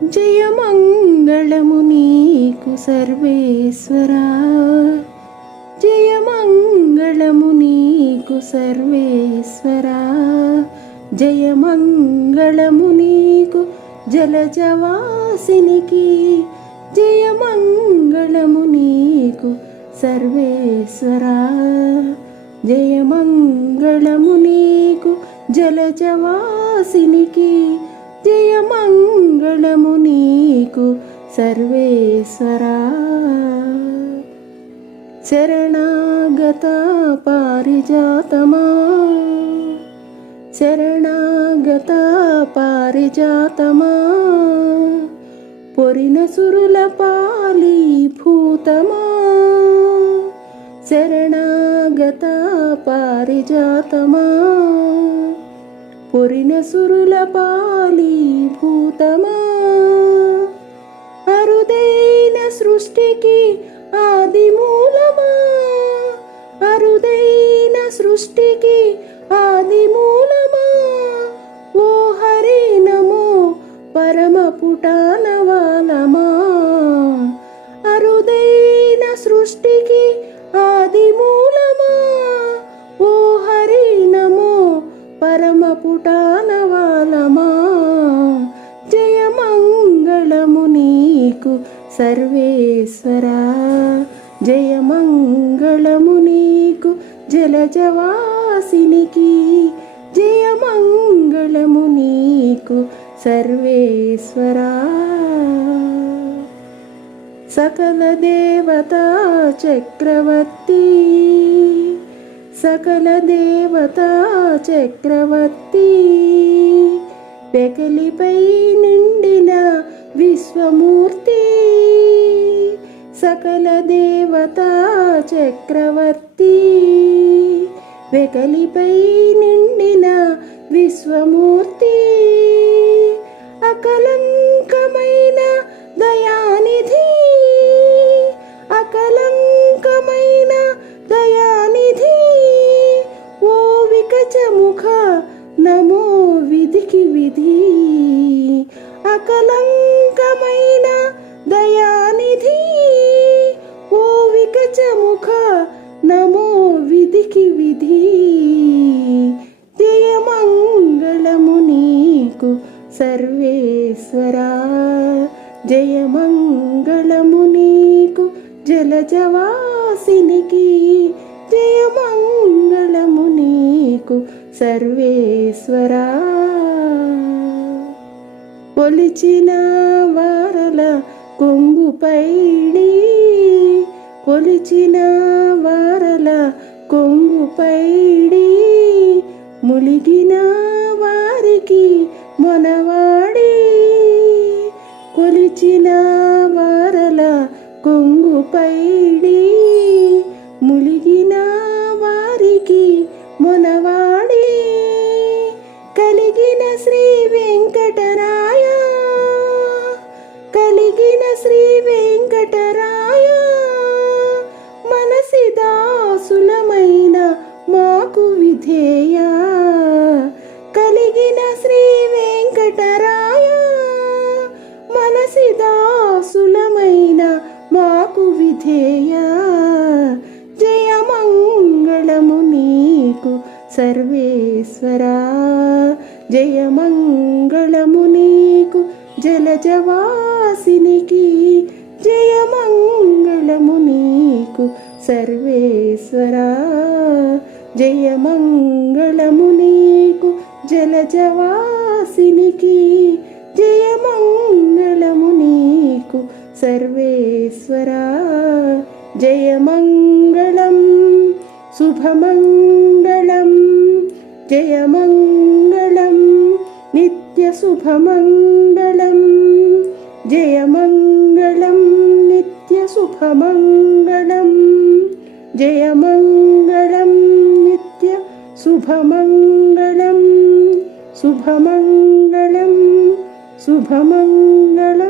జయమంగళము నీకు సర్వేశ్వరా, జయమంగళము నీకు సర్వేశ్వరా, జయమంగళము నీకు జలజవాసినికి, జయమంగళము నీకు సర్వేశ్వరా, జయమంగళము నీకు జలజవాసినికి, జయమంగళము నీకు సర్వేశ్వరా. శరణాగత పారిజాతమా, శరణాగత పారిజాతమా, పొరిన సురుల పాలీభూతమా, శరణాగత పారిజాతమా, పొరిన సురుల పాలీభూతమా, అరుదైన సృష్టికి ఆదిమూలమా, అరుదైన సృష్టికి ఆదిమూలమా, ఓ హరి నమో పరమ పుటానవాలమా, అరుదైన సృష్టికి ఆదిమూలమా, ఓ హరి నమో పరమ పుటానవాలమా, జయమంగళము నీకు సర్వేశ్వరా, జయమంగళము నీకు జలజవాసినికి, జయమంగళము నీకు సర్వేశ్వరా. సకల దేవతా చక్రవర్తి, సకల దేవతా చక్రవర్తి, పెకలిపై నిండిన విశ్వమూర్తి, సకల దేవతా చక్రవర్తి, వెకలిపై నిండిన విశ్వమూర్తి, అకలంకమైన దయానిధి, అకలంకమైన దయానిధి, ఓ వికచముఖ నమో విధికి విధి, అకలంకమైన దయానిధి, ఓ వికచముఖ నమో విధికి విధి, జయమంగళము నీకు సర్వేశ్వరా, జయమంగళము నీకు జలజవాసినికి, జయమంగళము నీకు సర్వేశ్వరా. కొలిచిన వారల కొంగుపైడి, కొలిచిన వారల కొంగుపైడి, ములిగిన వారికి మొనవాడి, కొలిచిన వారల కొంగుపైడి, ములిగిన వారికి మొనవాడి, కలిగిన శ్రీ వెంకటరాయ, కలిగిన శ్రీ వెంకటరాయ, మనసి దాసులమైన మాకు విధేయ, కలిగిన శ్రీ వెంకటరాయ, మనసి దాసులమైన మాకు విధేయ, జయమంగళము నీకు సర్వేశ్వరా, జయమంగళము నీకు జలజవాసినికి, జయమంగళము నీకు సర్వేశ్వరా, జయమంగళము నీకు జలజవాసినికి, జయమంగళము నీకు సర్వేశ్వరా. జయమంగళం శుభమంగళం, జయమంగళం నిత్య శుభమంగళం, జయమంగళం నిత్య శుభమంగళం, జయమంగళం నిత్య శుభమంగళం, శుభమంగళం శుభమంగళం.